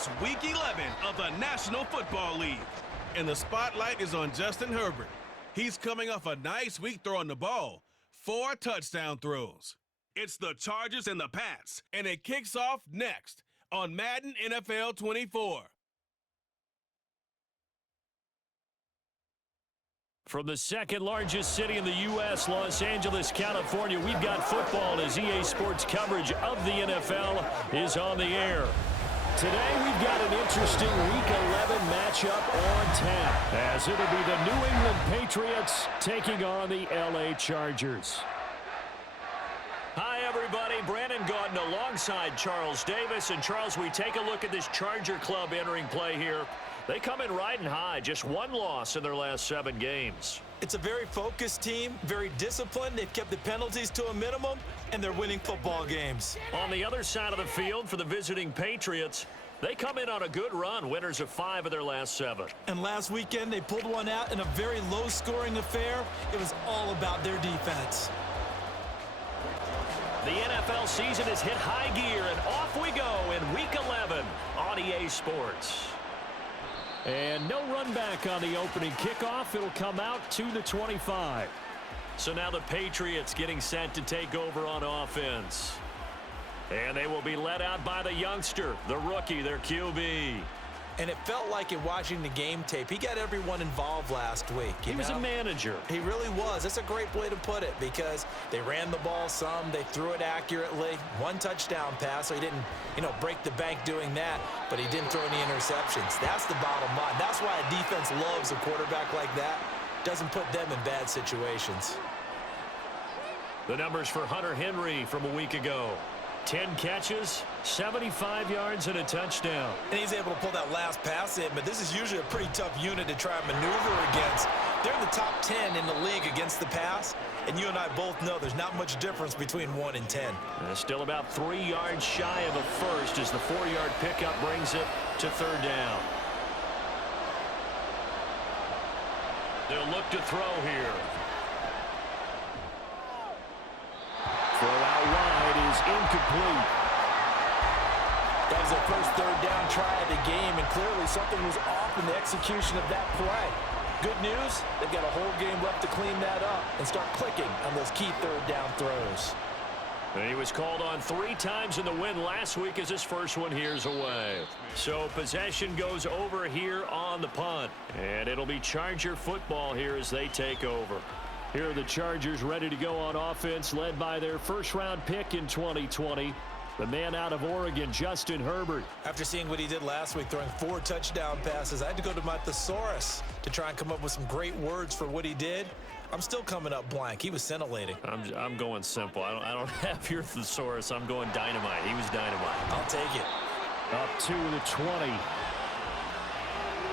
It's Week 11 of the National Football League, and the spotlight is on Justin Herbert. He's coming off a nice week throwing the ball, 4 touchdown throws. It's the Chargers and the Pats, and it kicks off next on Madden NFL 24. From the second largest city in the U.S., Los Angeles, California, we've got football as EA Sports coverage of the NFL is on the air. Today, we've got an interesting Week 11 matchup on tap, as it'll be the New England Patriots taking on the L.A. Chargers. Hi, everybody. Brandon Gaudin alongside Charles Davis. And, Charles, we take a look at this Charger club entering play here. They come in riding high, just 1 loss in their last 7 games. It's a very focused team, very disciplined. They've kept the penalties to a minimum, and they're winning football games. On the other side of the field for the visiting Patriots, they come in on a good run, winners of 5 of their last 7. And last weekend, they pulled one out in a very low-scoring affair. It was all about their defense. The NFL season has hit high gear, and off we go in Week 11 on EA Sports. And no run back on the opening kickoff. It'll come out to the 25. So now the Patriots getting set to take over on offense. And they will be led out by the youngster, the rookie, their QB. And it felt like in watching the game tape, he got everyone involved last week. He was a manager. He really was. That's a great way to put it because they ran the ball some, they threw it accurately. 1 touchdown pass, so he didn't, break the bank doing that, but he didn't throw any interceptions. That's the bottom line. That's why a defense loves a quarterback like that. Doesn't put them in bad situations. The numbers for Hunter Henry from a week ago. 10 catches, 75 yards, and a touchdown. And he's able to pull that last pass in, but this is usually a pretty tough unit to try and maneuver against. They're in the top 10 in the league against the pass, and you and I both know there's not much difference between 1 and 10. Still about 3 yards shy of a first as the 4-yard pickup brings it to 3rd down. They'll look to throw here. Throw out wide is incomplete. That was their first 3rd down try of the game, and clearly something was off in the execution of that play. Good news, they've got a whole game left to clean that up and start clicking on those key 3rd down throws. And he was called on 3 times in the win last week as his first one here's away. So possession goes over here on the punt. And it'll be Charger football here as they take over. Here are the Chargers ready to go on offense, led by their first-round pick in 2020, the man out of Oregon, Justin Herbert. After seeing what he did last week, throwing 4 touchdown passes, I had to go to my thesaurus to try and come up with some great words for what he did. I'm still coming up blank. He was scintillating. I'm going simple. I don't have your thesaurus. I'm going dynamite. He was dynamite. I'll take it. Up to the 20.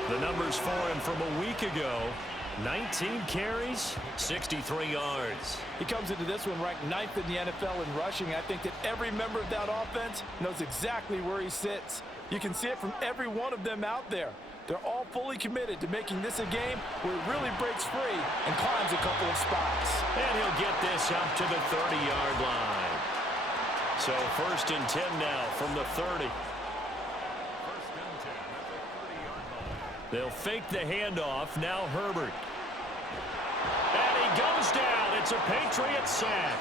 The numbers for him from a week ago. 19 carries, 63 yards. He comes into this one ranked 9th in the NFL in rushing. I think that every member of that offense knows exactly where he sits. You can see it from every one of them out there. They're all fully committed to making this a game where he really breaks free and climbs a couple of spots. And he'll get this up to the 30-yard line. So 1st and 10 now from the 30. They'll fake the handoff. Now Herbert. And he goes down. It's a Patriots sack.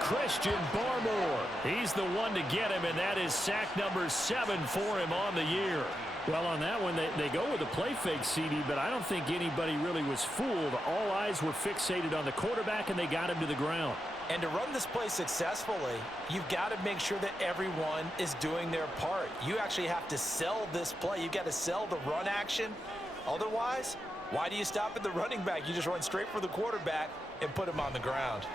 Christian Barmore. He's the one to get him, and that is sack number 7 for him on the year. Well, on that one, they go with a play fake, CD, but I don't think anybody really was fooled. All eyes were fixated on the quarterback, and they got him to the ground. And to run this play successfully, you've got to make sure that everyone is doing their part. You actually have to sell this play. You've got to sell the run action. Otherwise, why do you stop at the running back? You just run straight for the quarterback and put him on the ground.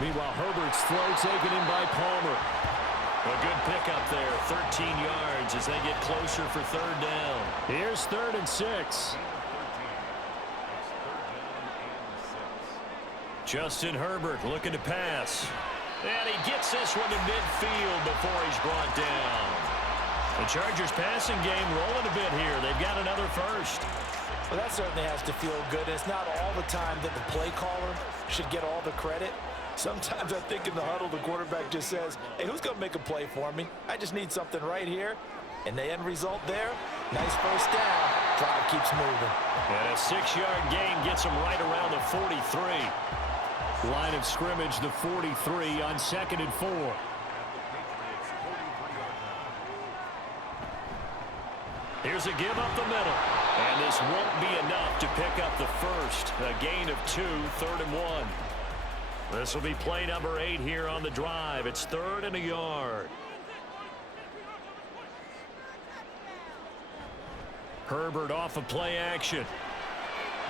Meanwhile, Herbert's throw taken in by Palmer. A good pickup there, 13 yards as they get closer for 3rd down. Here's 3rd and 6. Justin Herbert looking to pass. And he gets this one to midfield before he's brought down. The Chargers passing game rolling a bit here. They've got another first. Well, that certainly has to feel good. It's not all the time that the play caller should get all the credit. Sometimes I think in the huddle, the quarterback just says, hey, who's going to make a play for me? I just need something right here. And the end result there, nice first down. Drive keeps moving. And a 6-yard gain gets him right around the 43. Line of scrimmage, the 43 on 2nd and 4. Here's a give up the middle. And this won't be enough to pick up the first. A gain of 2, 3rd and 1. This will be play number 8 here on the drive. It's 3rd and a yard. Herbert off of play action.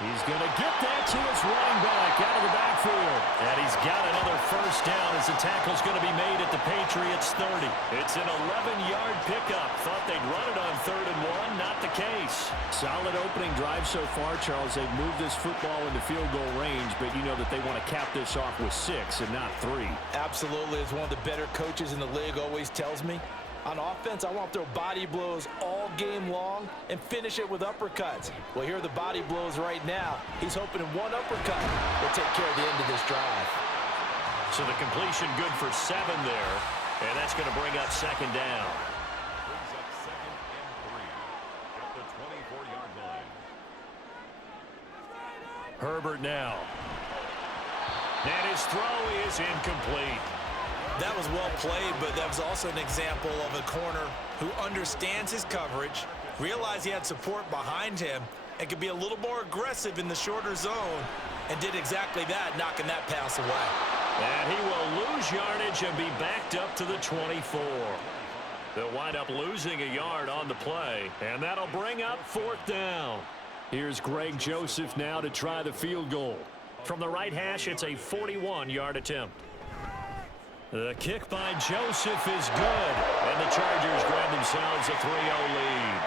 He's going to get that to his running back out of the backfield. And he's got another first down as the tackle's going to be made at the Patriots 30. It's an 11-yard pickup. Thought they'd run it on 3rd and 1. Not the case. Solid opening drive so far, Charles. They've moved this football into field goal range, but you know that they want to cap this off with 6 and not 3. Absolutely. As one of the better coaches in the league always tells me, on offense, I want to throw body blows all game long and finish it with uppercuts. Well, here are the body blows right now. He's hoping one uppercut will take care of the end of this drive. So the completion good for 7 there, and that's going to bring up 2nd down. Brings up 2nd and 3 at the 24-yard line. Herbert now. And his throw is incomplete. That was well played, but that was also an example of a corner who understands his coverage, realized he had support behind him, and could be a little more aggressive in the shorter zone, and did exactly that, knocking that pass away. And he will lose yardage and be backed up to the 24. They'll wind up losing a yard on the play, and that'll bring up 4th down. Here's Greg Joseph now to try the field goal. From the right hash, it's a 41-yard attempt. The kick by Joseph is good, and the Chargers grab themselves a 3-0 lead.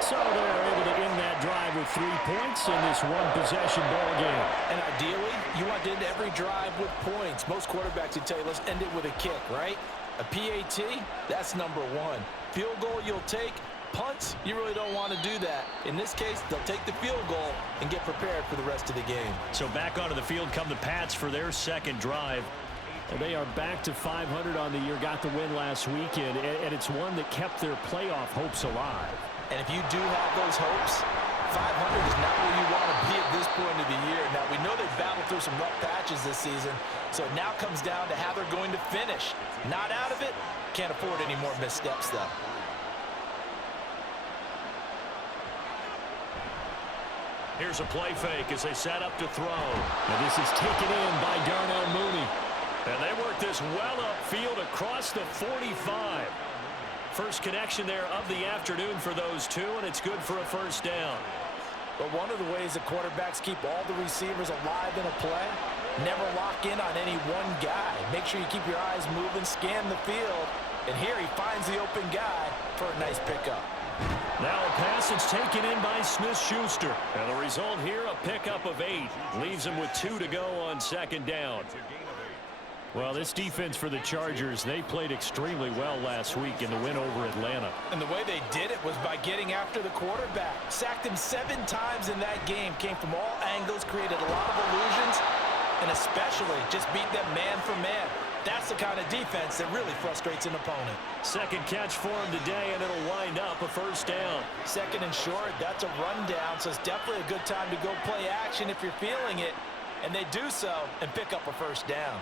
So they're able to end that drive with 3 points in this one-possession ball game. And ideally, you want to end every drive with points. Most quarterbacks would tell you, let's end it with a kick, right? A PAT, that's number 1. Field goal you'll take. Punts, you really don't want to do that. In this case, they'll take the field goal and get prepared for the rest of the game. So back onto the field come the Pats for their 2nd drive. And they are back to 500 on the year, got the win last weekend, and it's one that kept their playoff hopes alive. And if you do have those hopes, 500 is not where you want to be at this point of the year. Now, we know they've battled through some rough patches this season, so it now comes down to how they're going to finish. Not out of it, can't afford any more missteps, though. Here's a play fake as they set up to throw. And this is taken in by Darnell Mooney. And they work this well upfield across the 45. First connection there of the afternoon for those two, and it's good for a first down. But one of the ways the quarterbacks keep all the receivers alive in a play, never lock in on any one guy. Make sure you keep your eyes moving, scan the field, and here he finds the open guy for a nice pickup. Now a passage taken in by Smith-Schuster. And the result here, a pickup of 8. Leaves him with 2 to go on 2nd down. Well, this defense for the Chargers, they played extremely well last week in the win over Atlanta. And the way they did it was by getting after the quarterback. Sacked him 7 times in that game. Came from all angles, created a lot of illusions, and especially just beat them man for man. That's the kind of defense that really frustrates an opponent. 2nd catch for him today, and it'll wind up a first down. 2nd and short, that's a rundown, so it's definitely a good time to go play action if you're feeling it. And they do so and pick up a first down.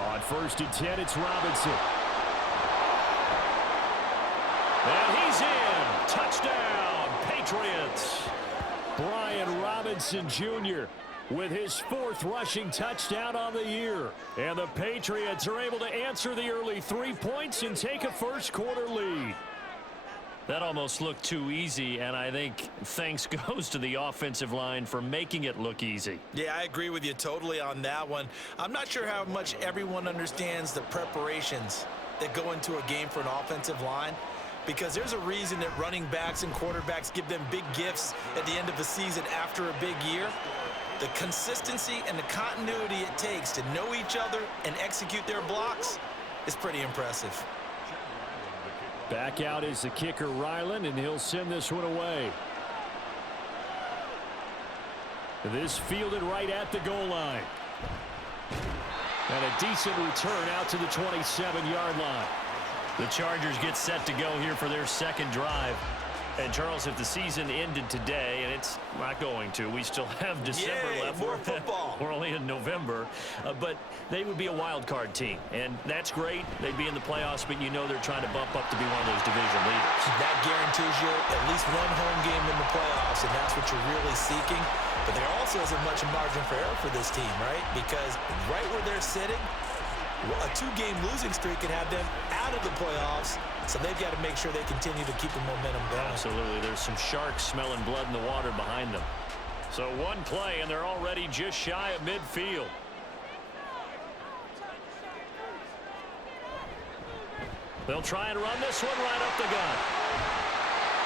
On 1st and 10, it's Robinson. And he's in. Touchdown, Patriots. Brian Robinson Jr. with his 4th rushing touchdown on the year. And the Patriots are able to answer the early 3 points and take a first-quarter lead. That almost looked too easy, and I think thanks goes to the offensive line for making it look easy. Yeah, I agree with you totally on that one. I'm not sure how much everyone understands the preparations that go into a game for an offensive line, because there's a reason that running backs and quarterbacks give them big gifts at the end of the season after a big year. The consistency and the continuity it takes to know each other and execute their blocks is pretty impressive. Back out is the kicker, Ryland, and he'll send this one away. This fielded right at the goal line. And a decent return out to the 27-yard line. The Chargers get set to go here for their second drive. And, Charles, if the season ended today, and it's not going to, we still have December left. More football. We're only in November. But they would be a wild card team. And that's great. They'd be in the playoffs, but you know they're trying to bump up to be one of those division leaders. That guarantees you at least one home game in the playoffs, and that's what you're really seeking. But there also isn't much margin for error for this team, right? Because right where they're sitting, a 2-game losing streak can have them out of the playoffs, so they've got to make sure they continue to keep the momentum going. Absolutely. There's some sharks smelling blood in the water behind them. So one play, and they're already just shy of midfield. They'll try and run this one right up the gut.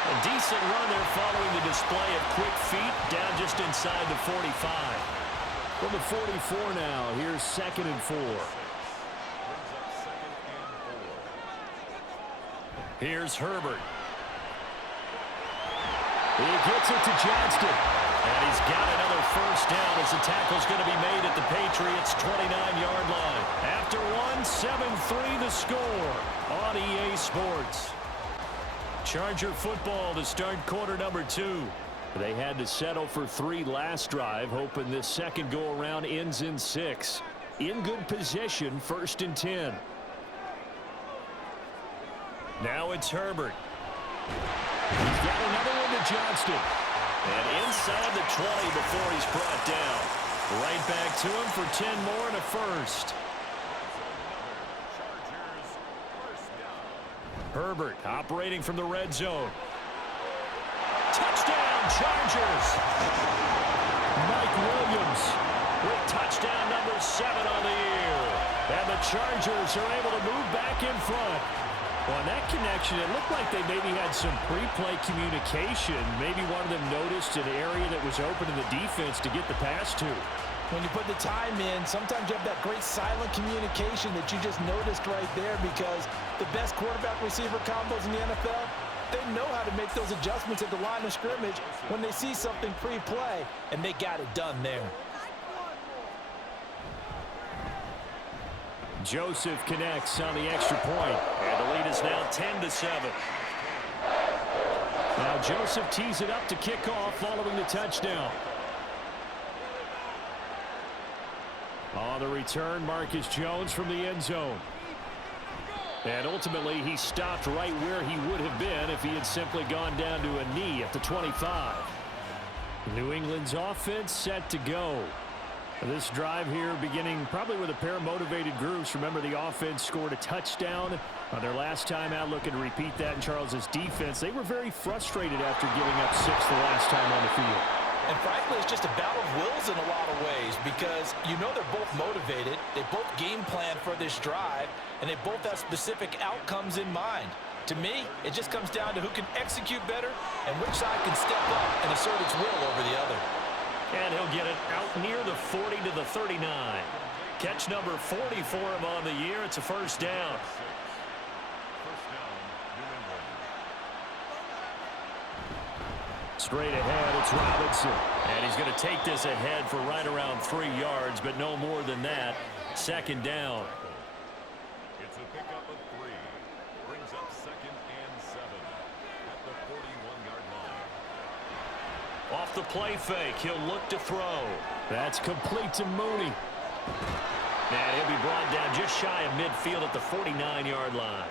A decent run there following the display of quick feet down just inside the 45. From the 44 now, here's 2nd and 4. Here's Herbert. He gets it to Johnston. And he's got another first down as the tackle's going to be made at the Patriots' 29-yard line. After one, 7-3 the score on EA Sports. Charger football to start quarter number 2. They had to settle for 3 last drive, hoping this second go-around ends in 6. In good position, 1st and 10. Now it's Herbert. He's got another one to Johnston. And inside the 20 before he's brought down. Right back to him for 10 more and a first. Herbert operating from the red zone. Touchdown, Chargers. Mike Williams with touchdown number 7 on the year. And the Chargers are able to move back in front. Well, on that connection, it looked like they maybe had some pre-play communication. Maybe one of them noticed an area that was open in the defense to get the pass to. When you put the time in, sometimes you have that great silent communication that you just noticed right there, because the best quarterback-receiver combos in the NFL, they know how to make those adjustments at the line of scrimmage when they see something pre-play, and they got it done there. Joseph connects on the extra point. And the lead is now 10-7. Now Joseph tees it up to kick off following the touchdown. On the return, Marcus Jones from the end zone. And ultimately, he stopped right where he would have been if he had simply gone down to a knee at the 25. New England's offense set to go. This drive here beginning probably with a pair of motivated groups. Remember, the offense scored a touchdown on their last time out. Looking to repeat that in Charles's defense. They were very frustrated after giving up 6 the last time on the field. And frankly, it's just a battle of wills in a lot of ways, because you know they're both motivated. They both game plan for this drive, and they both have specific outcomes in mind. To me, it just comes down to who can execute better and which side can step up and assert its will over the other. And he'll get it out near the 40 to the 39. Catch number 40 for him on the year. It's a first down. Straight ahead, it's Robinson. And he's going to take this ahead for right around 3 yards, but no more than that. 2nd down. It's a pickup of 3. Brings up 2nd and 7 at the 41-yard line. Off the play fake, he'll look to throw. That's complete to Mooney. And he'll be brought down just shy of midfield at the 49-yard line.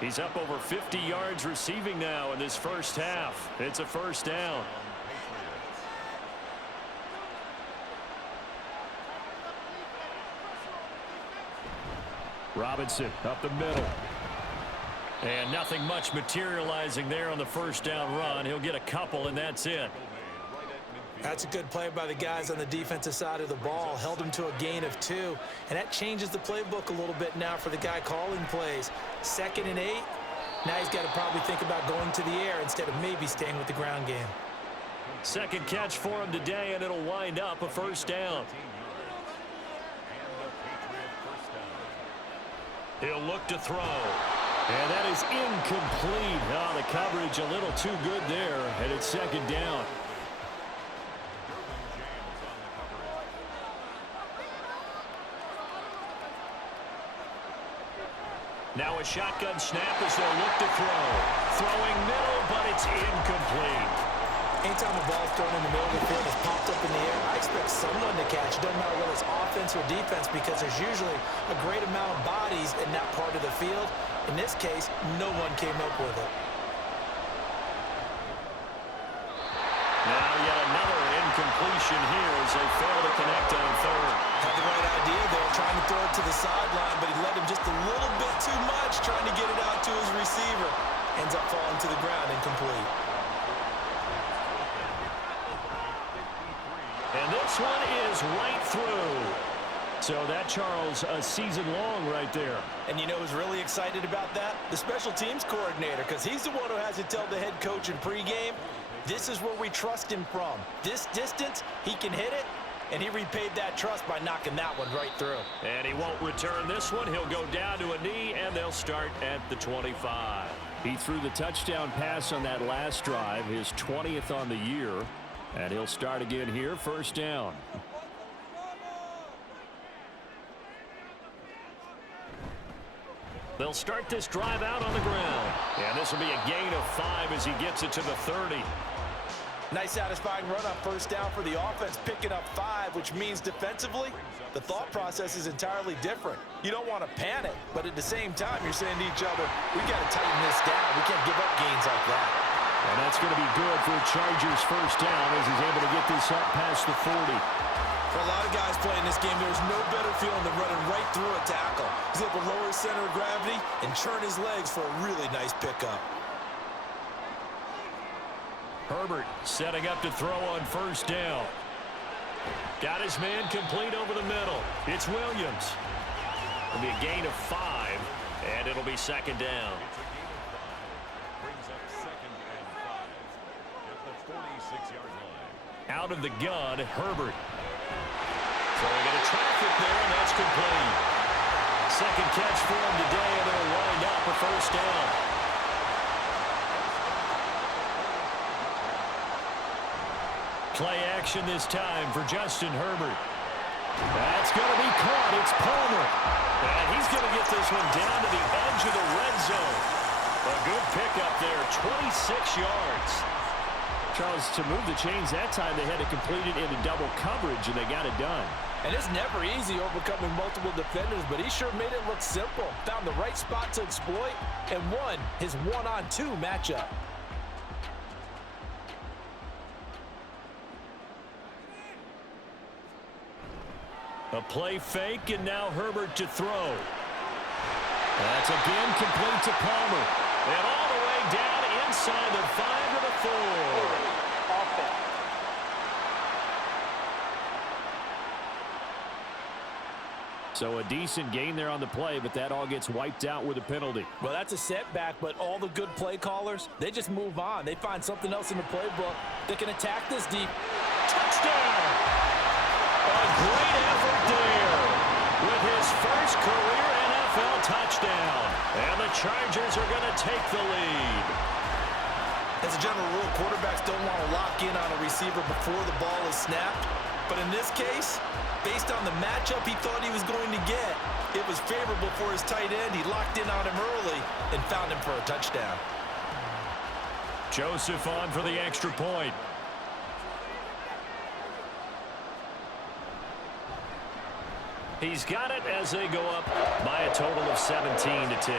He's up over 50 yards receiving now in this first half. It's a first down. Robinson up the middle. And nothing much materializing there on the first down run. He'll get a couple, and that's it. That's a good play by the guys on the defensive side of the ball. Held him to a gain of 2. And that changes the playbook a little bit now for the guy calling plays. 2nd and 8. Now he's got to probably think about going to the air instead of maybe staying with the ground game. Second catch for him today, and it'll wind up a first down. He'll look to throw. And that is incomplete. Oh, the coverage a little too good there, and it's second down. Now a shotgun snap as they'll look to throw. Throwing middle, but it's incomplete. Anytime the ball's thrown in the middle of the field, it's popped up in the air, I expect someone to catch. It doesn't matter whether it's offense or defense because there's usually a great amount of bodies in that part of the field. In this case, no one came up with it. Now yet another incompletion here as they fail to connect on third. Had the right idea there, trying to throw it to the sideline, but he led him just a little bit too much, trying to get it out to his receiver. Ends up falling to the ground, incomplete. And this one is right through. So that, Charles, a season long right there. And you know who's really excited about that? The special teams coordinator, because he's the one who has to tell the head coach in pregame, this is where we trust him from. This distance, he can hit it, and he repaid that trust by knocking that one right through. And he won't return this one. He'll go down to a knee, and they'll start at the 25. He threw the touchdown pass on that last drive, his 20th on the year. And he'll start again here, first down. They'll start this drive out on the ground. And this will be a gain of 5 as he gets it to the 30. Nice satisfying run on first down for the offense, picking up 5, which means defensively, the thought process is entirely different. You don't want to panic, but at the same time, you're saying to each other, we got to tighten this down. We can't give up gains like that. And that's going to be good for Chargers first down as he's able to get this up past the 40. For a lot of guys playing this game, there's no better feeling than running right through a tackle. He's able to lower his center of gravity and churn his legs for a really nice pickup. Herbert setting up to throw on first down. Got his man complete over the middle. It's Williams. It'll be a gain of 5, and it'll be second down. Brings up second and 5 at the 46-yard line. Out of the gun, Herbert. Throwing into traffic there, and that's complete. Second catch for him today, and they'll wind up a first down. Play action this time for Justin Herbert. That's going to be caught. It's Palmer. And he's going to get this one down to the edge of the red zone. A good pickup there, 26 yards. Charles, to move the chains that time, they had to complete it into double coverage, and they got it done. And it's never easy overcoming multiple defenders, but he sure made it look simple. Found the right spot to exploit and won his one-on-2 matchup. A play fake, and now Herbert to throw. That's again complete to Palmer. And all the way down inside the 5 to the 4. So a decent gain there on the play, but that all gets wiped out with a penalty. Well, that's a setback, but all the good play callers, they just move on. They find something else in the playbook that can attack this deep. Touchdown! A great effort there with his first career NFL touchdown. And the Chargers are going to take the lead. As a general rule, quarterbacks don't want to lock in on a receiver before the ball is snapped. But in this case, based on the matchup he thought he was going to get, it was favorable for his tight end. He locked in on him early and found him for a touchdown. Joseph on for the extra point. He's got it as they go up by a total of 17 to 10.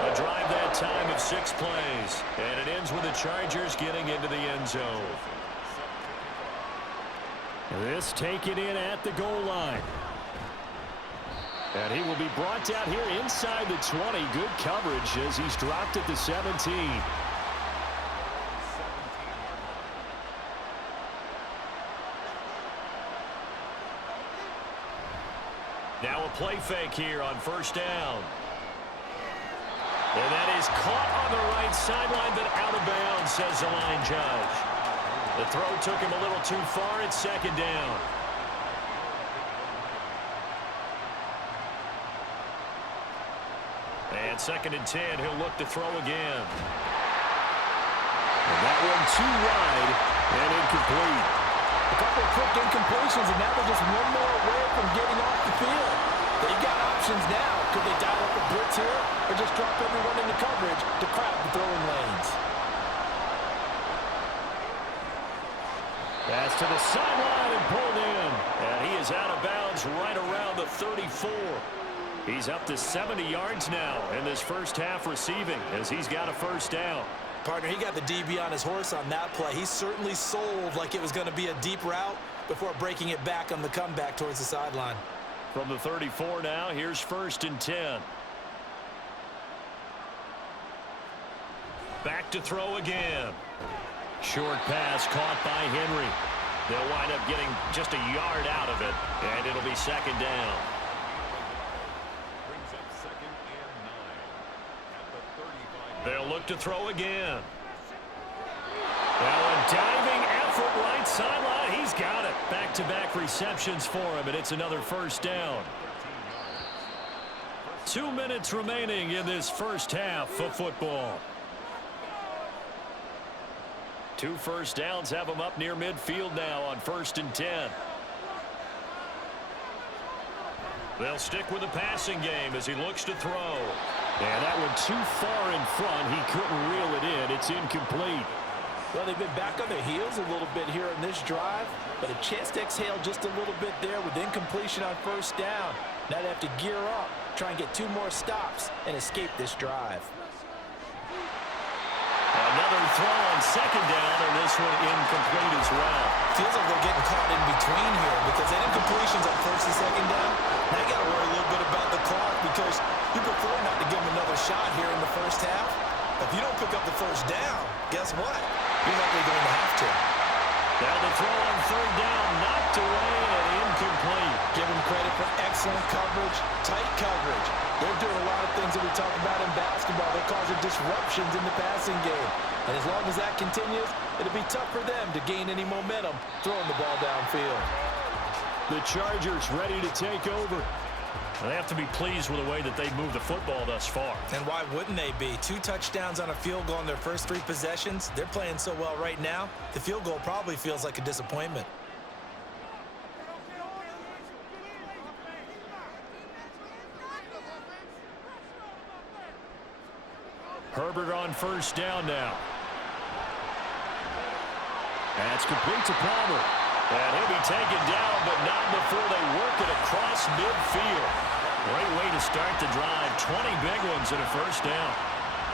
A drive that time of 6 plays, and it ends with the Chargers getting into the end zone. This taken in at the goal line. And he will be brought down here inside the 20. Good coverage as he's dropped at the 17. Now a play fake here on first down. And that is caught on the right sideline, but out of bounds, says the line judge. The throw took him a little too far. It's second down. 2nd and 10. He'll look to throw again. And that one too wide and incomplete. A couple of quick incompletions, and now they're just one more away from getting off the field. They've got options now. Could they dial up a blitz here or just drop everyone into coverage to crowd the throwing lanes? Pass to the sideline and pulled in. And he is out of bounds right around the 34. He's up to 70 yards now in this first half receiving as he's got a first down. Partner, he got the DB on his horse on that play. He certainly sold like it was going to be a deep route before breaking it back on the comeback towards the sideline. From the 34 now, here's 1st and 10. Back to throw again. Short pass caught by Henry. They'll wind up getting just a yard out of it, and it'll be 2nd down. Brings up 2nd and 9 at the 35. They'll look to throw again. Now a diving effort right sideline. He's got it. Back-to-back receptions for him, and it's another first down. 2 minutes remaining in this first half of football. 2 first downs have him up near midfield now on 1st and 10. They'll stick with the passing game as he looks to throw. And that one too far in front. He couldn't reel it in. It's incomplete. Well, they've been back on their heels a little bit here in this drive, but a chance to exhale just a little bit there with incompletion on 1st down. Now they have to gear up, try and get 2 more stops, and escape this drive. Another throw on 2nd down, and this one incomplete as well. Feels like they're getting caught in between here because that incompletion's on 1st and 2nd down. Now you got to worry a little bit about the clock because you prefer not to give them another shot here in the first half. If you don't pick up the 1st down, guess what? You're likely going to have to. Now the throw on 3rd down, knocked away and incomplete. Give them credit for excellent coverage, tight coverage. They're doing a lot of things that we talk about in basketball. They're causing disruptions in the passing game. And as long as that continues, it'll be tough for them to gain any momentum throwing the ball downfield. The Chargers ready to take over. They have to be pleased with the way that they've moved the football thus far. And why wouldn't they be? 2 touchdowns on a field goal in their first 3 possessions. They're playing so well right now, the field goal probably feels like a disappointment. Herbert on 1st down now. That's complete to Palmer. And he'll be taken down, but not before they work it across midfield. Great way to start the drive. 20 big ones and a first down.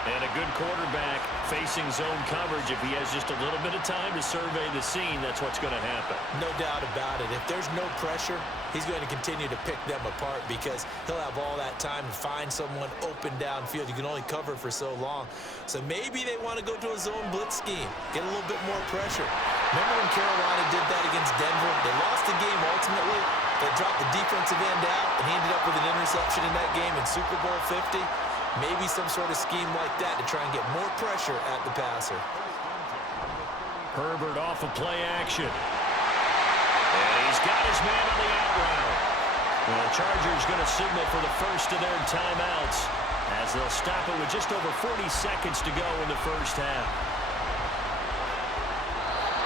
And a good quarterback facing zone coverage. If he has just a little bit of time to survey the scene, that's what's going to happen. No doubt about it. If there's no pressure, he's going to continue to pick them apart because he'll have all that time to find someone open downfield. You can only cover for so long. So maybe they want to go to a zone blitz scheme, get a little bit more pressure. Remember when Carolina did that against Denver? They lost the game ultimately. They dropped the defensive end out, and he ended up with an interception in that game in Super Bowl 50. Maybe some sort of scheme like that to try and get more pressure at the passer. Herbert off of play action. And he's got his man on the out route. Well, the Chargers going to signal for the first of their timeouts as they'll stop it with just over 40 seconds to go in the first half.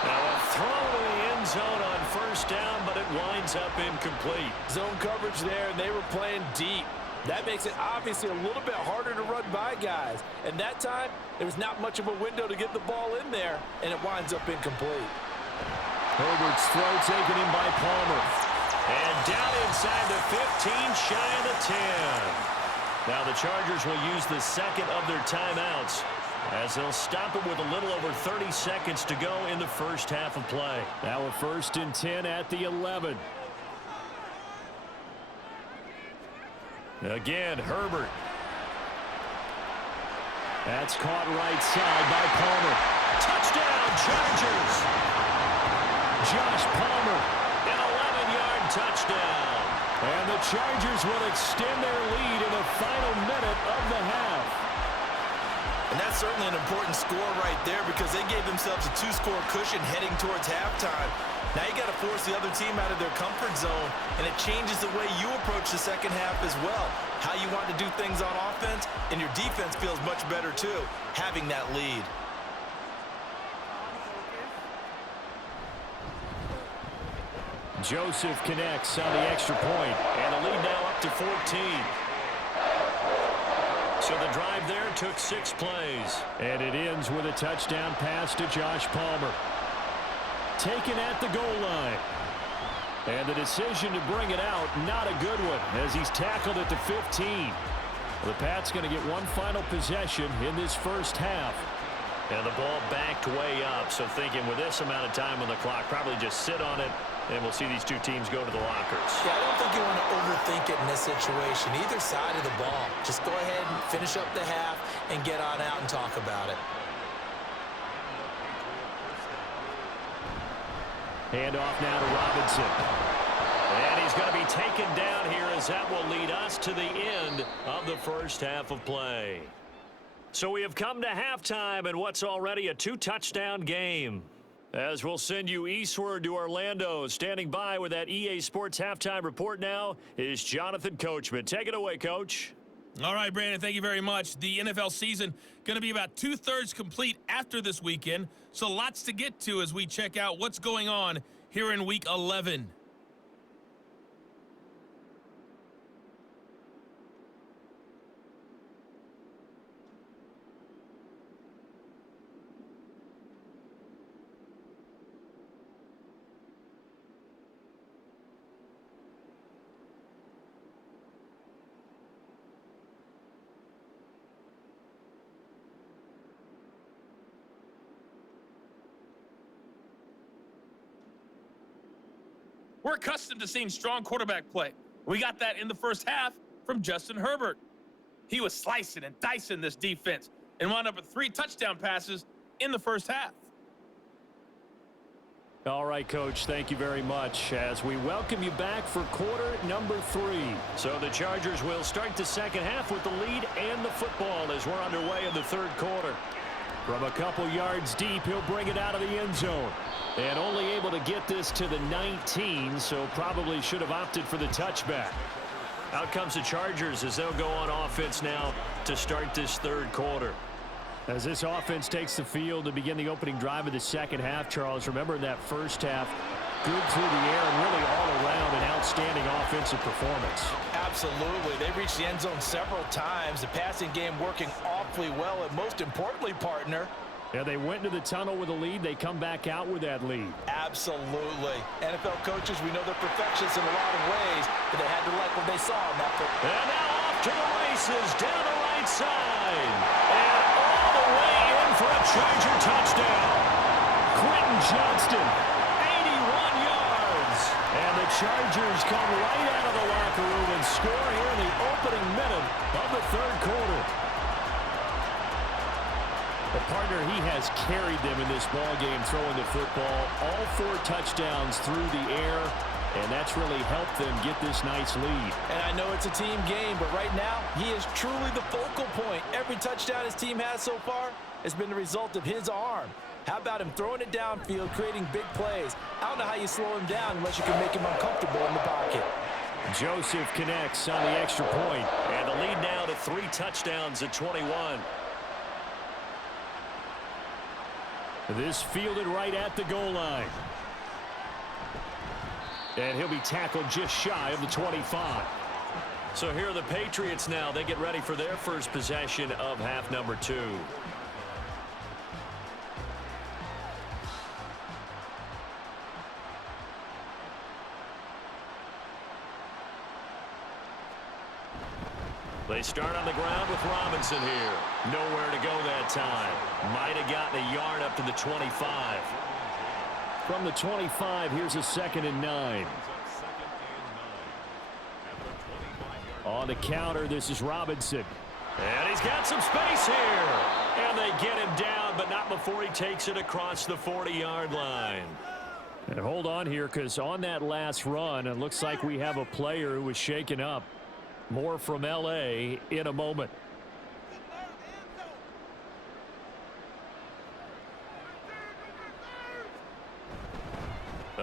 Now a throw to the end zone on 1st down, but it winds up incomplete. Zone coverage there, and they were playing deep. That makes it obviously a little bit harder to run by guys. And that time, there was not much of a window to get the ball in there, and it winds up incomplete. Herbert's throw taken in by Palmer. And down inside the 15, shy of the 10. Now the Chargers will use the 2nd of their timeouts as they'll stop it with a little over 30 seconds to go in the first half of play. Now a 1st and 10 at the 11. Again, Herbert. That's caught right side by Palmer. Touchdown, Chargers! Josh Palmer, an 11-yard touchdown. And the Chargers will extend their lead in the final minute of the half. And that's certainly an important score right there because they gave themselves a 2-score cushion heading towards halftime. Now you got to force the other team out of their comfort zone, and it changes the way you approach the second half as well. How you want to do things on offense, and your defense feels much better too, having that lead. Joseph connects on the extra point, and the lead now up to 14. So the drive there took 6 plays. And it ends with a touchdown pass to Josh Palmer. Taken at the goal line. And the decision to bring it out, not a good one, as he's tackled at the 15. The Pats going to get one final possession in this first half. And the ball backed way up, so thinking with this amount of time on the clock, probably just sit on it, and we'll see these two teams go to the lockers. Yeah, I don't think you want to overthink it in this situation, either side of the ball. Just go ahead and finish up the half and get on out and talk about it. Hand off now to Robinson. And he's going to be taken down here, as that will lead us to the end of the first half of play. So we have come to halftime in what's already a 2-touchdown game. As we'll send you eastward to Orlando, standing by with that EA Sports halftime report now is Jonathan Coachman. Take it away, Coach. All right, Brandon, thank you very much. The NFL season going to be about 2/3 complete after this weekend, so lots to get to as we check out what's going on here in Week 11. We're accustomed to seeing strong quarterback play. We got that in the first half from Justin Herbert. He was slicing and dicing this defense and wound up with 3 touchdown passes in the first half. All right, Coach, thank you very much as we welcome you back for quarter number 3. So the Chargers will start the second half with the lead and the football as we're underway in the third quarter. From a couple yards deep, he'll bring it out of the end zone. And only able to get this to the 19, so probably should have opted for the touchback. Out comes the Chargers as they'll go on offense now to start this third quarter. As this offense takes the field to begin the opening drive of the second half, Charles, remember in that first half, good through the air and really all around an outstanding offensive performance. Absolutely. They reached the end zone several times. The passing game working awfully well, and most importantly, partner, Yeah, they went into the tunnel with a lead. They come back out with that lead. absolutely. NFL coaches, we know they're perfectionists in a lot of ways, but they had to like what they saw in that football. And now off to the races down the right side. And all the way in for a Charger touchdown. Quentin Johnston, 81 yards. And the Chargers come right out of the locker room and score here in the opening minute of the third quarter. The partner, he has carried them in this ball game, throwing the football, all 4 touchdowns through the air, and that's really helped them get this nice lead. And I know it's a team game, but right now, he is truly the focal point. Every touchdown his team has so far has been the result of his arm. How about him throwing it downfield, creating big plays? I don't know how you slow him down unless you can make him uncomfortable in the pocket. Joseph connects on the extra point. And the lead now to 3 touchdowns at 21. This fielded right at the goal line. And he'll be tackled just shy of the 25. So here are the Patriots now. They get ready for their first possession of half number 2. They start on the ground with Robinson here. Nowhere to go that time. Might have gotten a yard up to the 25. From the 25, here's a 2nd and 9. On the counter, this is Robinson. And he's got some space here. And they get him down, but not before he takes it across the 40-yard line. And hold on here, because on that last run, it looks like we have a player who was shaken up. More from L.A. in a moment.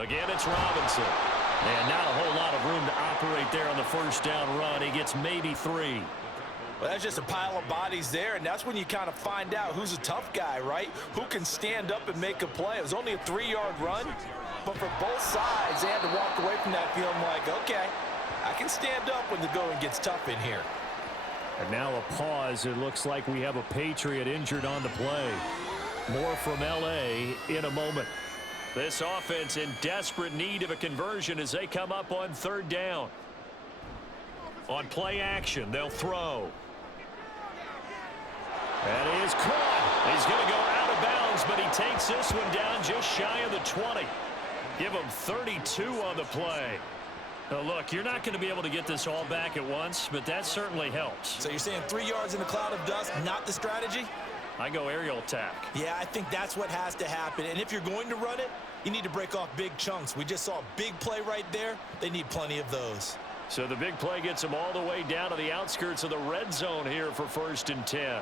Again, it's Robinson. And not a whole lot of room to operate there on the first down run. He gets maybe 3. Well, that's just a pile of bodies there, and that's when you kind of find out who's a tough guy, right? Who can stand up and make a play. It was only a 3-yard run, but for both sides, they had to walk away from that feeling like, okay, I can stand up when the going gets tough in here. And now a pause. It looks like we have a Patriot injured on the play. More from L.A. in a moment. This offense in desperate need of a conversion as they come up on 3rd down. On play action, they'll throw. That is caught. He's going to go out of bounds, but he takes this one down just shy of the 20. Give him 32 on the play. Now look, you're not going to be able to get this all back at once, but that certainly helps. So you're saying 3 yards in a cloud of dust, not the strategy? I go aerial attack. Yeah, I think that's what has to happen. And if you're going to run it, you need to break off big chunks. We just saw a big play right there. They need plenty of those. So the big play gets them all the way down to the outskirts of the red zone here for 1st and 10.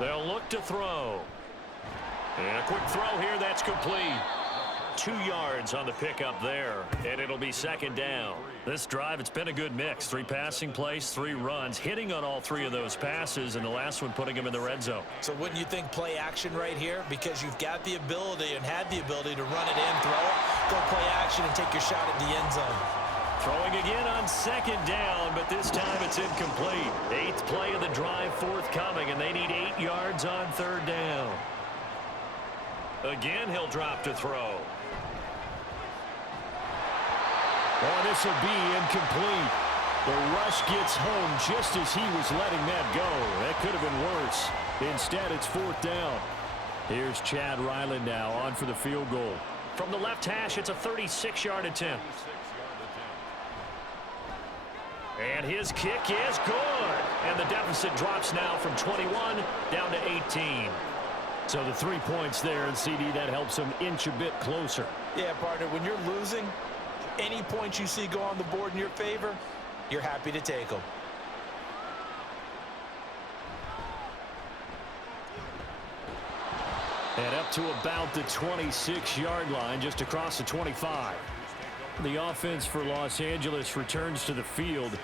They'll look to throw. And a quick throw here, that's complete. 2 yards on the pickup there, and it'll be 2nd down. This drive, it's been a good mix. 3 passing plays, 3 runs, hitting on all 3 of those passes, and the last one putting them in the red zone. So wouldn't you think play action right here? Because you've got the ability and had the ability to run it in, throw it, go play action, and take your shot at the end zone. Throwing again on 2nd down, but this time it's incomplete. 8th play of the drive forthcoming, and they need 8 yards on 3rd down. Again, he'll drop to throw. Oh, this will be incomplete. The rush gets home just as he was letting that go. That could have been worse. Instead, it's 4th down. Here's Chad Ryland now on for the field goal. From the left hash, it's a 36-yard attempt. And his kick is good. And the deficit drops now from 21 down to 18. So the 3 points there, and CD, that helps him inch a bit closer. Yeah, partner, when you're losing, any points you see go on the board in your favor, you're happy to take them. And up to about the 26-yard line, just across the 25. The offense for Los Angeles returns to the field.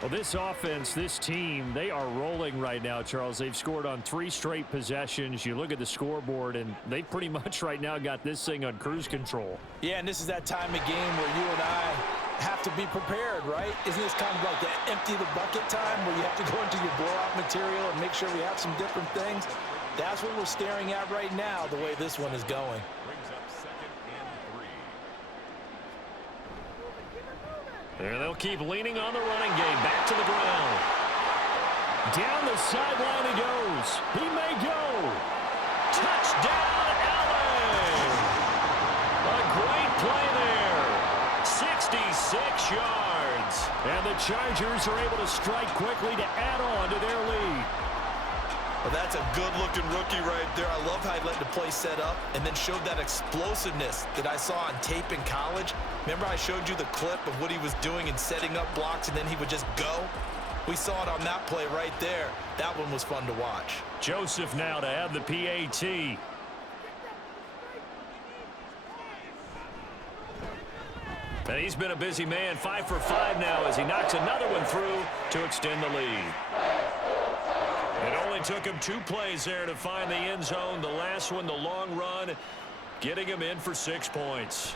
Well, this offense, this team, they are rolling right now, Charles. They've scored on 3 straight possessions. You look at the scoreboard, and they pretty much right now got this thing on cruise control. Yeah, and this is that time of game where you and I have to be prepared, right? Isn't this kind of like that empty the bucket time where you have to go into your blowout material and make sure we have some different things? That's what we're staring at right now, the way this one is going. Brings up 2nd and 3. And they'll keep leaning on the running game. Back to the ground. Down the sideline he goes. He may go. Touchdown, LA! A great play there. 66 yards. And the Chargers are able to strike quickly to add on to their lead. Well, that's a good-looking rookie right there. I love how he let the play set up and then showed that explosiveness that I saw on tape in college. Remember I showed you the clip of what he was doing and setting up blocks, and then he would just go? We saw it on that play right there. That one was fun to watch. Joseph now to have the PAT. And he's been a busy man. 5 for 5 now as he knocks another one through to extend the lead. It only took him 2 plays there to find the end zone. The last one, the long run, getting him in for 6 points.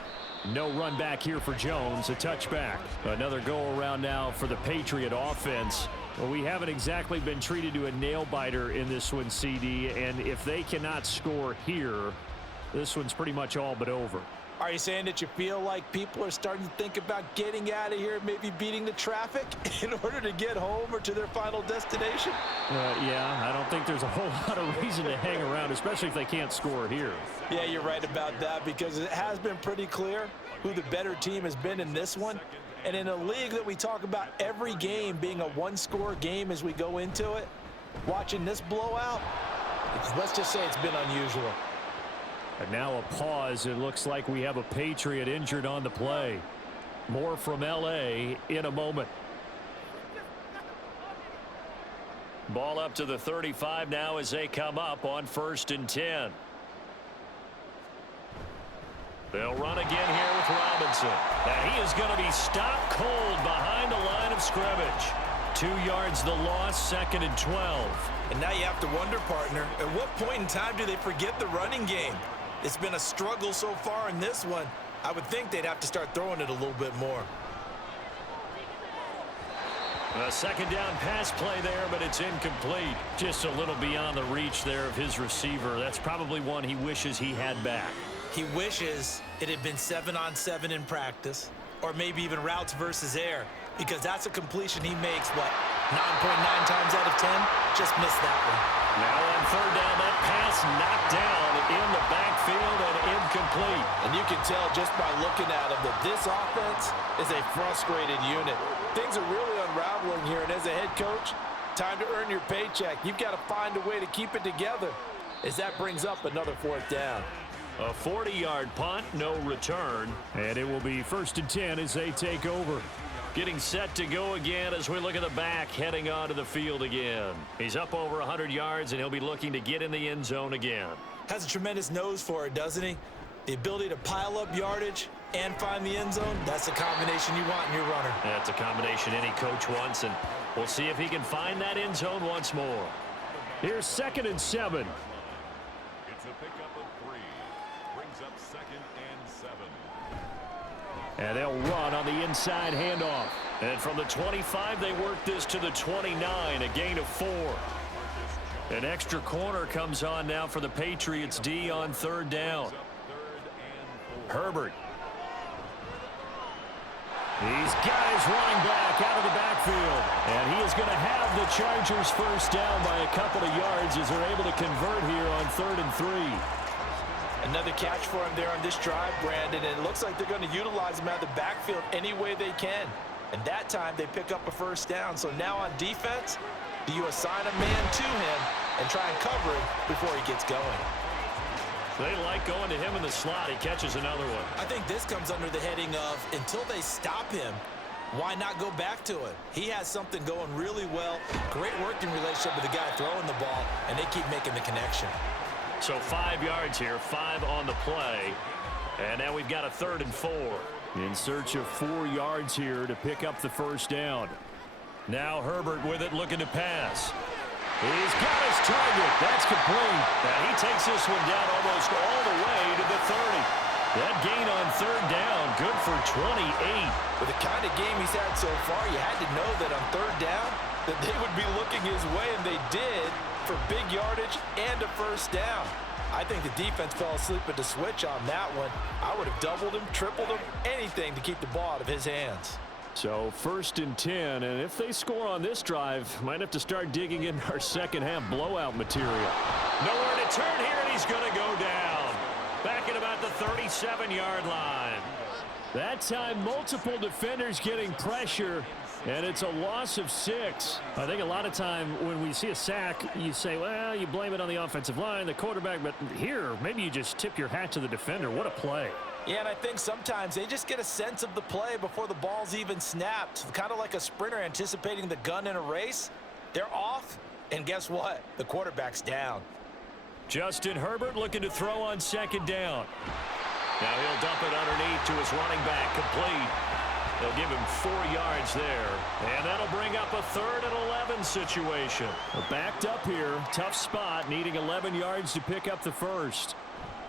No run back here for Jones, a touchback. Another go-around now for the Patriot offense. Well, we haven't exactly been treated to a nail-biter in this one, CD, and if they cannot score here, this one's pretty much all but over. Are you saying that you feel like people are starting to think about getting out of here, maybe beating the traffic in order to get home or to their final destination? Yeah, I don't think there's a whole lot of reason to hang around, especially if they can't score here. Yeah, you're right about that, because it has been pretty clear who the better team has been in this one. And in a league that we talk about every game being a one-score game as we go into it, watching this blowout, let's just say it's been unusual. And now a pause. It looks like we have a Patriot injured on the play. More from L.A. in a moment. Ball up to the 35 now as they come up on 1st and 10. They'll run again here with Robinson. And he is going to be stopped cold behind the line of scrimmage. 2 yards the loss, 2nd and 12. And now you have to wonder, partner, at what point in time do they forget the running game? It's been a struggle so far in this one. I would think they'd have to start throwing it a little bit more. A 2nd down pass play there, but it's incomplete. Just a little beyond the reach there of his receiver. That's probably one he wishes he had back. He wishes it had been 7-on-7 in practice, or maybe even routes versus air, because that's a completion he makes, 9.9 times out of 10? Just missed that one. Now on 3rd down, that pass knocked down in the backfield and incomplete. And you can tell just by looking at him that this offense is a frustrated unit. Things are really unraveling here, and as a head coach, time to earn your paycheck. You've got to find a way to keep it together, as that brings up another 4th down. A 40-yard punt, no return. And it will be 1st and 10 as they take over. Getting set to go again as we look at the back, heading onto the field again. He's up over 100 yards, and he'll be looking to get in the end zone again. Has a tremendous nose for it, doesn't he? The ability to pile up yardage and find the end zone, that's the combination you want in your runner. That's a combination any coach wants, and we'll see if he can find that end zone once more. Here's 2nd and 7. It's a pickup of 3. Brings up 2nd and 7. And they'll run on the inside handoff. And from the 25, they work this to the 29, a gain of 4. An extra corner comes on now for the Patriots D on 3rd down. Herbert. He's got his running back out of the backfield. And he is going to have the Chargers 1st down by a couple of yards as they're able to convert here on 3rd and 3. Another catch for him there on this drive, Brandon, and it looks like they're going to utilize him out of the backfield any way they can. And that time they pick up a 1st down. So now on defense, do you assign a man to him and try and cover him before he gets going? They like going to him in the slot. He catches another one. I think this comes under the heading of, until they stop him, why not go back to it? He has something going really well. Great working relationship with the guy throwing the ball, and they keep making the connection. So 5 yards here, 5 on the play. And now we've got a 3rd and 4. In search of 4 yards here to pick up the 1st down. Now Herbert with it, looking to pass. He's got his target. That's complete. And he takes this one down almost all the way to the 30. That gain on 3rd down, good for 28. With the kind of game he's had so far, you had to know that on 3rd down that they would be looking his way, and they did, for big yardage and a 1st down. I think the defense fell asleep at the switch on that one. I would have doubled him, tripled him, anything to keep the ball out of his hands. So 1st and 10, and if they score on this drive, might have to start digging in our 2nd half blowout material. Nowhere to turn here, and he's going to go down. Back at about the 37-yard line. That time, multiple defenders getting pressure, and it's a loss of 6. I think a lot of time when we see a sack, you say, well, you blame it on the offensive line, the quarterback, but here, maybe you just tip your hat to the defender. What a play. Yeah, and I think sometimes they just get a sense of the play before the ball's even snapped. Kind of like a sprinter anticipating the gun in a race. They're off, and guess what? The quarterback's down. Justin Herbert looking to throw on 2nd down. Now he'll dump it underneath to his running back, complete. They'll give him 4 yards there, and that'll bring up a 3rd and 11 situation. We're backed up here, tough spot, needing 11 yards to pick up the 1st.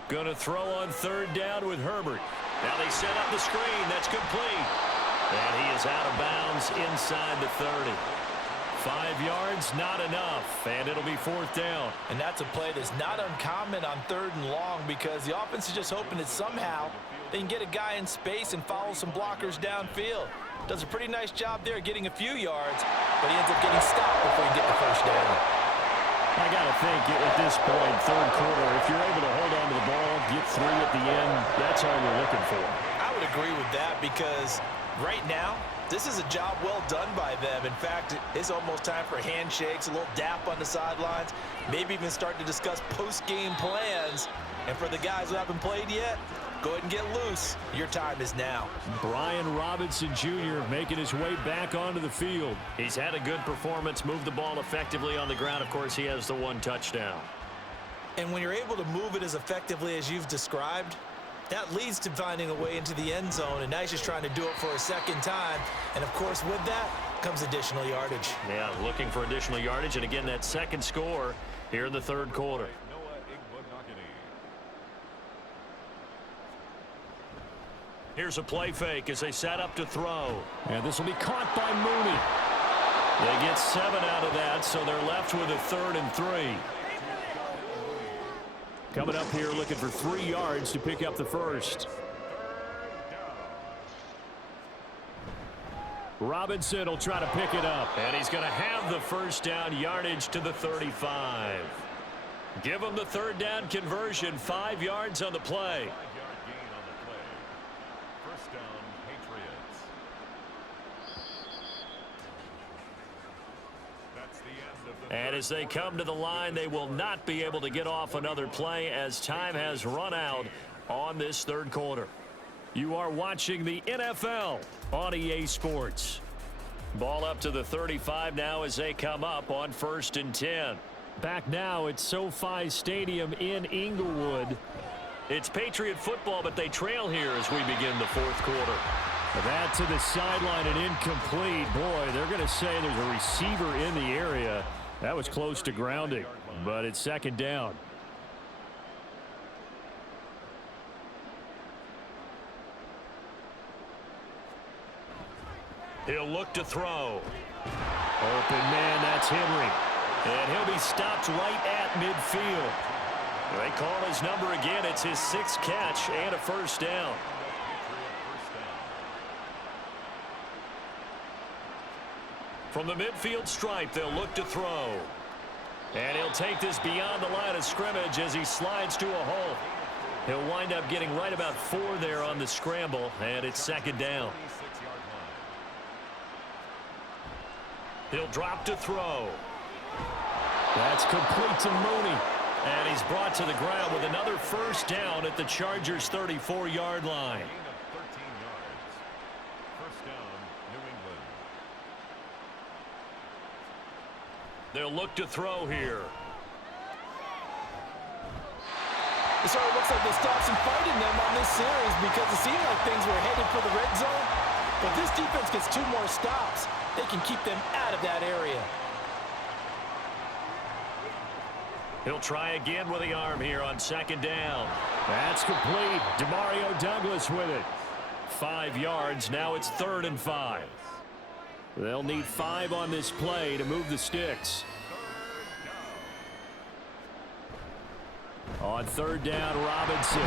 Going to throw on 3rd down with Herbert. Now they set up the screen. That's complete. And he is out of bounds inside the 30. 5 yards, not enough, and it'll be 4th down. And that's a play that's not uncommon on 3rd and long, because the offense is just hoping that somehow they can get a guy in space and follow some blockers downfield. Does a pretty nice job there getting a few yards, but he ends up getting stopped before he can get the 1st down. I got to think at this point, 3rd quarter, if you're able to hold on to the ball, get 3 at the end, that's all you're looking for. I would agree with that, because right now, this is a job well done by them. In fact, it's almost time for handshakes, a little dap on the sidelines, maybe even start to discuss post-game plans. And for the guys who haven't played yet, go ahead and get loose. Your time is now. Brian Robinson Jr. making his way back onto the field. He's had a good performance, moved the ball effectively on the ground. Of course, he has the 1 touchdown. And when you're able to move it as effectively as you've described, That leads to finding a way into the end zone, and now he's just trying to do it for a second time. And, of course, with that comes additional yardage. Yeah, looking for additional yardage, and again, that second score here in the third quarter. Here's a play fake as they set up to throw. And this will be caught by Mooney. They get 7 out of that, so they're left with a 3rd and 3. Coming up here looking for 3 yards to pick up the first. Robinson will try to pick it up. And he's going to have the first down yardage to the 35. Give him the 3rd down conversion, 5 yards on the play. First down, Patriots. That's the end of the And as they come to the line, they will not be able to get off another play as time has run out on this third quarter. You are watching the NFL on EA Sports. Ball up to the 35 now as they come up on 1st and 10. Back now at SoFi Stadium in Inglewood. It's Patriot football, but they trail here as we begin the fourth quarter. That to the sideline and incomplete. Boy, they're going to say there's a receiver in the area. That was close to grounding, but it's 2nd down. He'll look to throw. Open man, that's Henry. And he'll be stopped right at midfield. They call his number again. It's his 6th catch and a first down. From the midfield stripe, they'll look to throw. And he'll take this beyond the line of scrimmage as he slides to a hole. He'll wind up getting right about 4 there on the scramble, and it's 2nd down. He'll drop to throw. That's complete to Mooney. And he's brought to the ground with another first down at the Chargers' 34-yard line. 13 yards. First down, New England. They'll look to throw here. It sort of looks like they stopped some fight in them on this series because it seemed like things were headed for the red zone. But this defense gets 2 more stops. They can keep them out of that area. He'll try again with the arm here on 2nd down. That's complete. Demario Douglas with it. 5 yards. Now it's 3rd and 5. They'll need 5 on this play to move the sticks. On 3rd down, Robinson.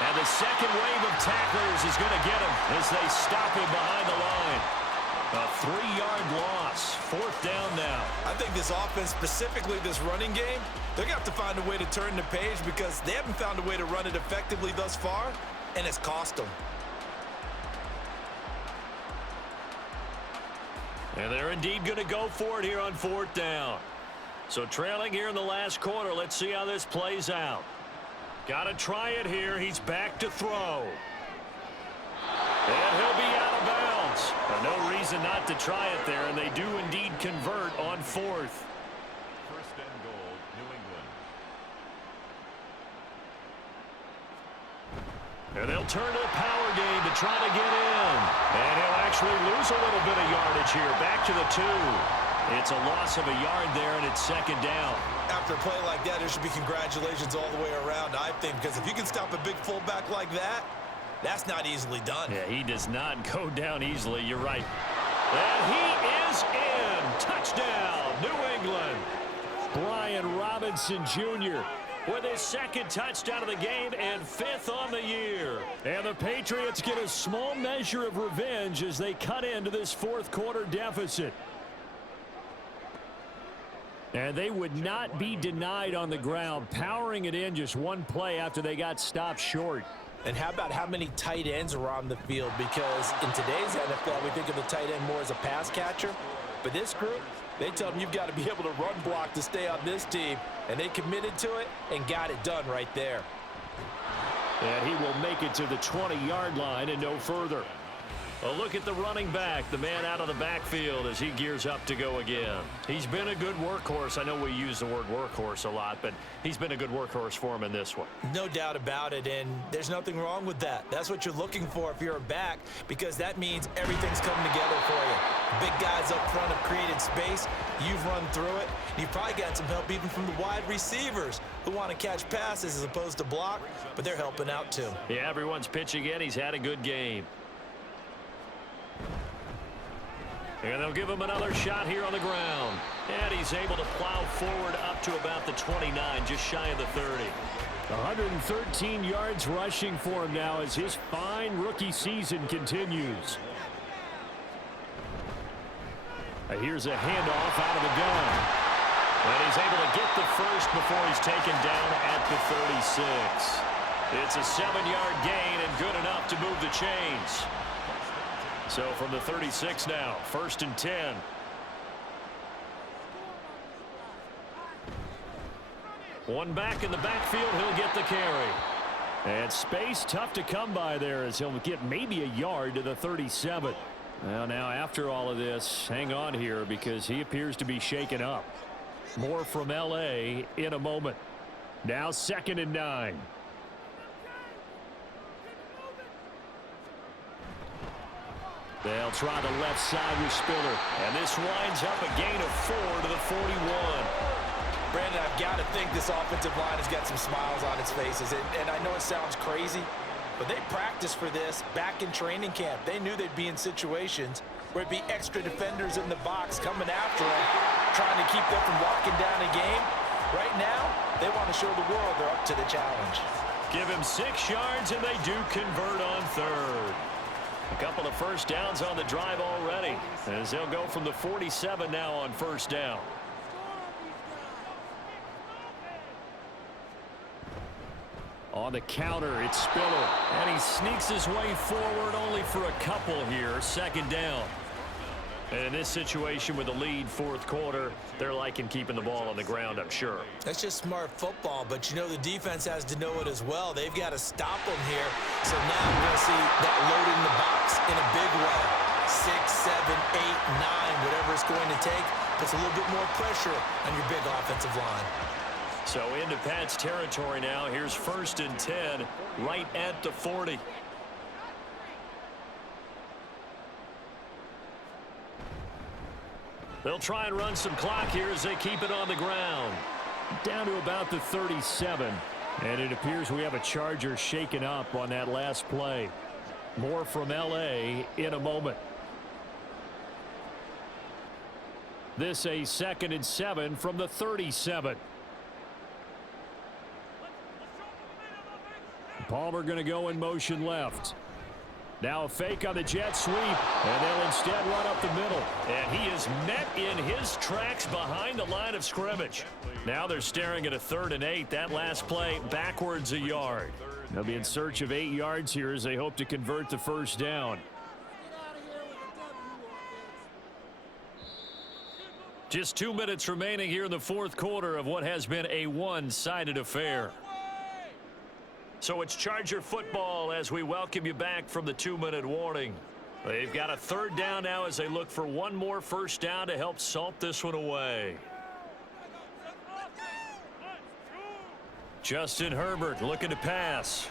And the second wave of tacklers is going to get him as they stop him behind the line. A 3-yard loss. 4th down now. I think this offense, specifically this running game, they're going to have to find a way to turn the page because they haven't found a way to run it effectively thus far, and it's cost them. And they're indeed going to go for it here on 4th down. So trailing here in the last quarter, let's see how this plays out. Got to try it here. He's back to throw. And he'll be out of bounds. No reason not to try it there, and they do indeed convert on 4th. First and goal, New England. And they'll turn to the power game to try to get in. And he'll actually lose a little bit of yardage here. Back to the 2. It's a loss of a yard there, and it's 2nd down. After a play like that, there should be congratulations all the way around, I think, because if you can stop a big fullback like that, that's not easily done. Yeah, he does not go down easily. You're right. And he is in. Touchdown, New England. Brian Robinson Jr. with his 2nd touchdown of the game and 5th on the year. And the Patriots get a small measure of revenge as they cut into this 4th quarter deficit. And they would not be denied on the ground, powering it in just 1 play after they got stopped short. And how about how many tight ends are on the field? Because in today's NFL, we think of the tight end more as a pass catcher. But this group, they tell them you've got to be able to run block to stay on this team. And they committed to it and got it done right there. And he will make it to the 20-yard line and no further. A look at the running back, the man out of the backfield as he gears up to go again. He's been a good workhorse. I know we use the word workhorse a lot, but he's been a good workhorse for him in this one. No doubt about it, and there's nothing wrong with that. That's what you're looking for if you're a back, because that means everything's coming together for you. Big guys up front have created space. You've run through it. You've probably got some help even from the wide receivers who want to catch passes as opposed to block, but they're helping out too. Yeah, everyone's pitching in. He's had a good game. And they'll give him another shot here on the ground. And he's able to plow forward up to about the 29, just shy of the 30. 113 yards rushing for him now as his fine rookie season continues. Here's a handoff out of the gun. And he's able to get the first before he's taken down at the 36. It's a 7-yard gain and good enough to move the chains. So from the 36 now, 1st and 10. One back in the backfield, he'll get the carry. And space tough to come by there as he'll get maybe a yard to the 37. Well, now after all of this, hang on here because he appears to be shaken up. More from L.A. in a moment. Now 2nd and 9. They'll try the left side with Spiller. And this winds up a gain of 4 to the 41. Brandon, I've got to think this offensive line has got some smiles on its faces. And I know it sounds crazy, but they practiced for this back in training camp. They knew they'd be in situations where it'd be extra defenders in the box coming after them, trying to keep them from locking down a game. Right now, they want to show the world they're up to the challenge. Give him 6 yards, and they do convert on 3rd. A couple of first downs on the drive already, as they'll go from the 47 now on 1st down. On the counter, it's Spiller. And he sneaks his way forward only for a couple here. 2nd down. And in this situation with the lead 4th quarter, they're liking keeping the ball on the ground, I'm sure. That's just smart football, but you know the defense has to know it as well. They've got to stop them here. So now we're going to see that loading the box in a big way. 6, 7, 8, 9, whatever it's going to take, puts a little bit more pressure on your big offensive line. So into Pat's territory now. Here's 1st and 10, right at the 40. They'll try and run some clock here as they keep it on the ground. Down to about the 37. And it appears we have a Charger shaken up on that last play. More from L.A. in a moment. This a 2nd and 7 from the 37. Palmer going to go in motion left. Now a fake on the jet sweep, and they'll instead run up the middle. And he is met in his tracks behind the line of scrimmage. Now they're staring at a 3rd and 8. That last play backwards a yard. They'll be in search of 8 yards here as they hope to convert the 1st down. Just 2 minutes remaining here in the 4th quarter of what has been a one-sided affair. So it's Charger football as we welcome you back from the 2-minute warning. They've got a 3rd down now as they look for one more 1st down to help salt this one away. Justin Herbert looking to pass.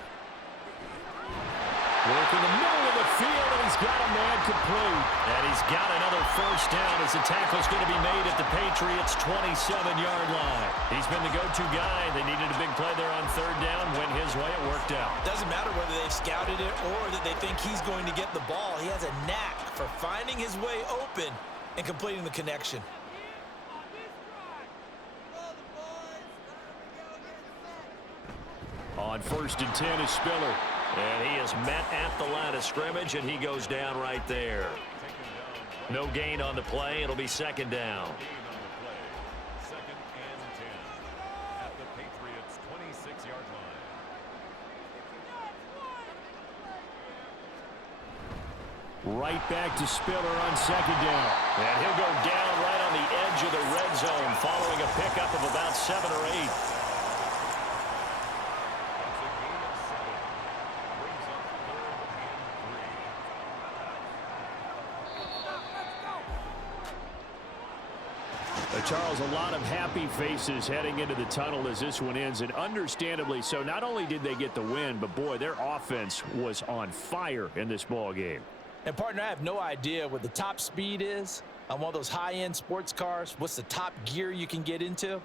Working the middle of the field, and he's got a man complete. And he's got another 1st down as the tackle's going to be made at the Patriots' 27-yard line. He's been the go-to guy. They needed a big play there on 3rd down. Went his way. It worked out. Doesn't matter whether they've scouted it or that they think he's going to get the ball. He has a knack for finding his way open and completing the connection. On 1st and 10 is Spiller. And he is met at the line of scrimmage, and he goes down right there. No gain on the play. It'll be 2nd down. 2nd and 10 at the Patriots' 26-yard line. Right back to Spiller on 2nd down. And he'll go down right on the edge of the red zone following a pickup of about 7 or 8. Charles, a lot of happy faces heading into the tunnel as this one ends, and understandably so. Not only did they get the win, but boy, their offense was on fire in this ball game. And partner, I have no idea what the top speed is on one of those high-end sports cars. What's the top gear you can get into?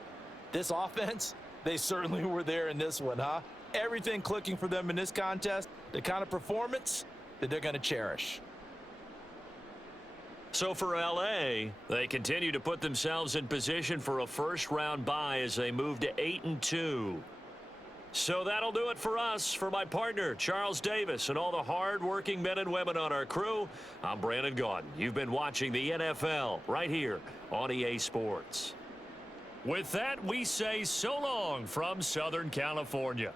This offense, they certainly were there in this one, huh? Everything clicking for them in this contest, the kind of performance that they're going to cherish. So for LA, they continue to put themselves in position for a first-round bye as they move to 8-2. So that'll do it for us. For my partner, Charles Davis, and all the hard-working men and women on our crew, I'm Brandon Gaudin. You've been watching the NFL right here on EA Sports. With that, we say so long from Southern California.